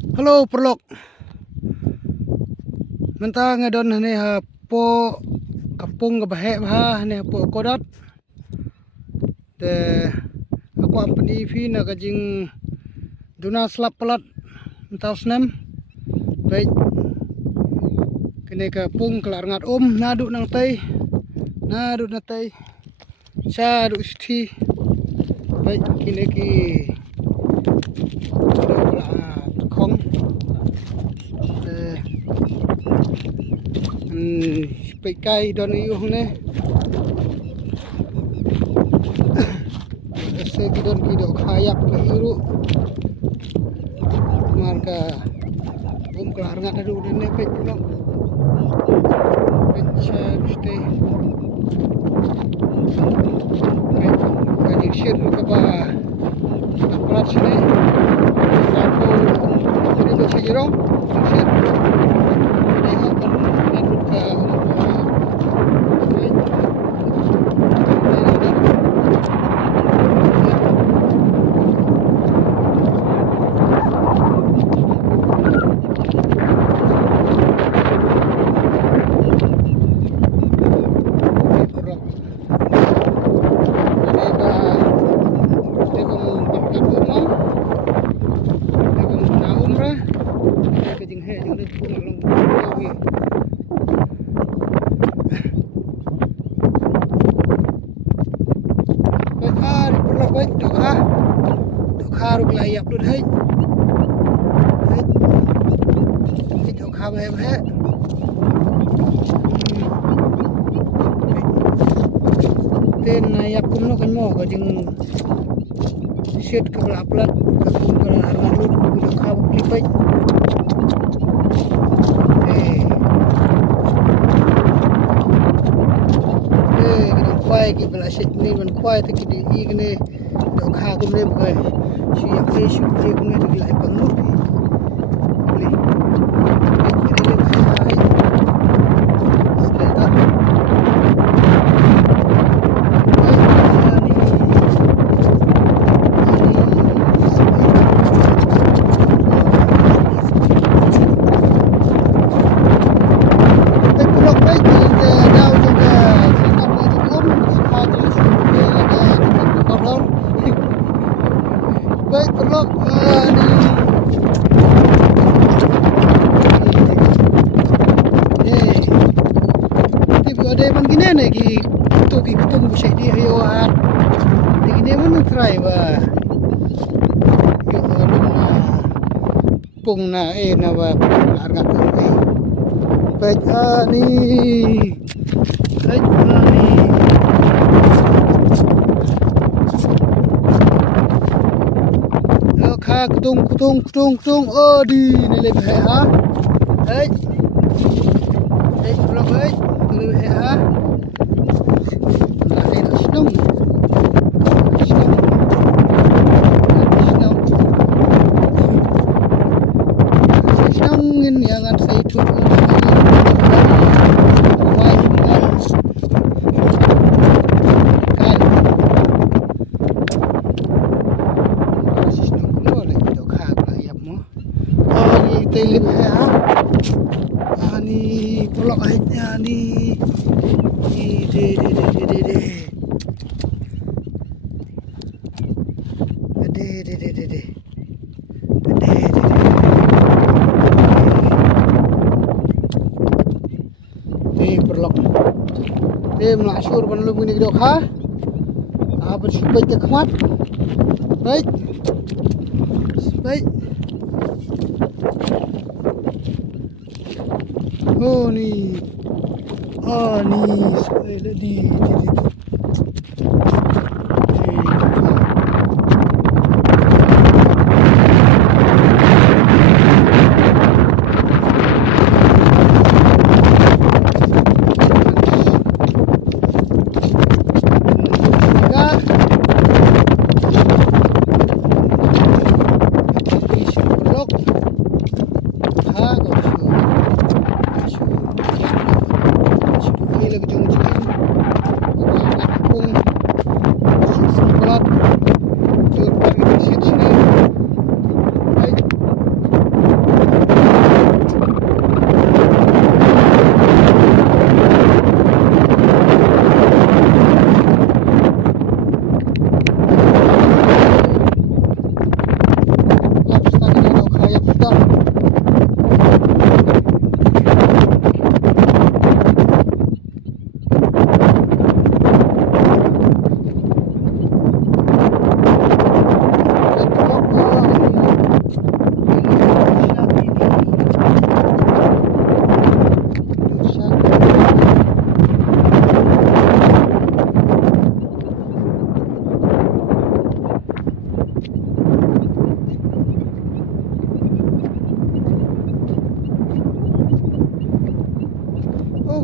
Halo perlok. Mentang ngadon ni ha po kapung kabahek ha ni po Kodad. De aku ampani fi na ka Jing Duna slap Palat mentau senam. Baik. Kene ka Pung kelar ngat nadu nang tai. Nadu na tai. Sa du isti. Baik kene ki khongไปไกลดอนอยู่นี่เสกิดอนกิดอกhayak ke iru marga kelar ngat adu dene pe pulang pecha ste kaji shir ke ba Palat sini aku ini do sejirong shir ini akan lanjut ke baik doka ruk layap dun hai doka bae ten layap kuno kan mo ka Jing shit ka Palat ka Pung ka harga lut doka bukli baik khoai ki bela shit ni man khoai te ki di kene do kha kum le bhai shi ya ke shi te kum le di lai pang no ni ki le khai sketa baik perlok ni ada man gini nih ki kutung busai di ayo hat di gini man try ba yo Duna Pung na na ba harga tu baik ni baik ni kha kutung oh di nilai bhe ha hey belum hey nilai bhe ha la hey snung in yang an sai thu Telip ya, ani pelok aja ni, pelok, melaksur penelum ini dok ha, bersupai tekmat, baik. Oh ni, sekali di.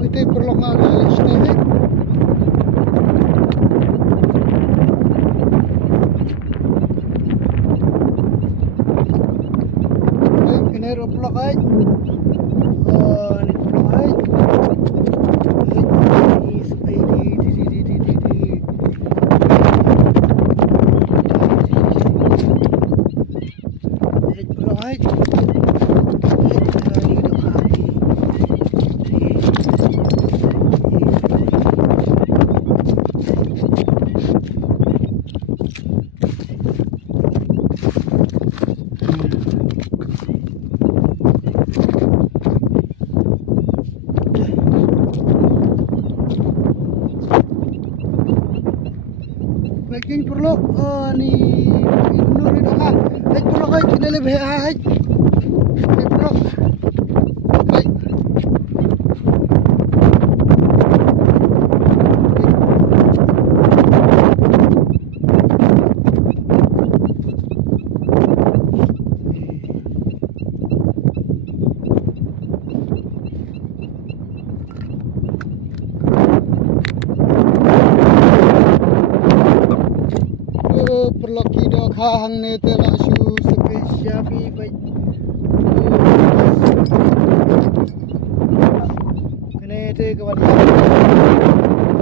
itu perlu ngalah sini. Ini ruplok ay. Oh, ini ruplok ay. Ini supaya di. Ruplok ay. Lagi perlu ni nur itu ha. Hai perlu hai kena lebih hai. Hai perlu. Hai. Perlaki dah kahang ni telah su spesial baik. Kene te kawan.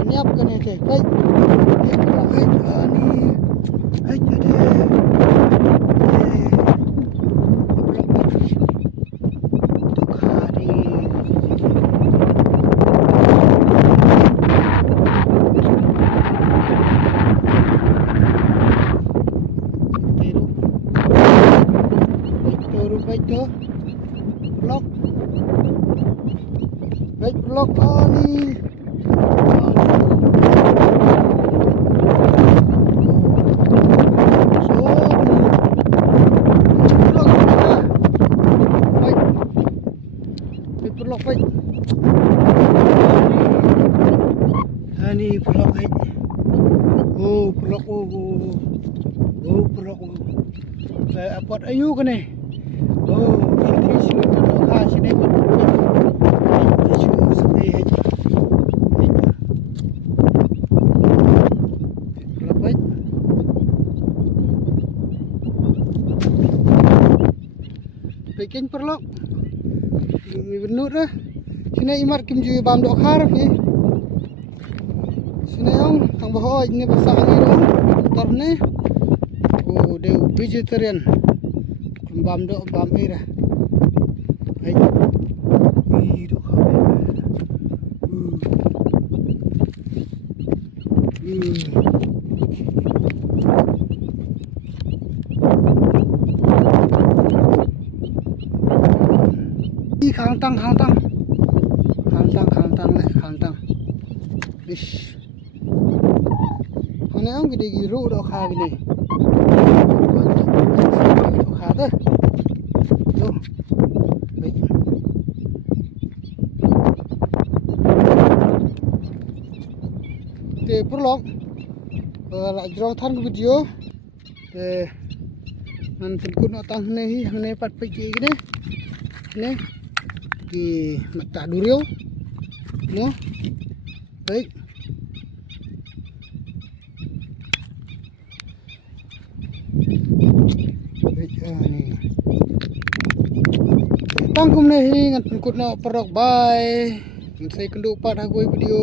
Niap kene te. Baik. Baik ni. Ai ada. Baik tu blok baik blok ni so blok baik blok baik ni blok baik oh blok blok apa ayu ke ni. Oh, ini sudah nak sini pun. Ini supaya aja. Lepas. Bikin perlok. Ini benar dah. Sini imat kim jui bam dok har ni. Sini yang tang bawah ini besar ni dong. Tar ni. Oh, dia vegetarian. Bam dok bam ira. Hai. Ih dok khabe. Ih khang tang le. Bish. Hane ang gede giru dok kha gini. Dok kha dah. Te perlok la jrong than video te nan pun nak tang ne pat peki gini ne di mata durio no baik ni tangkum ne hi ngan pun nak perok bye saya kenduk pat aku video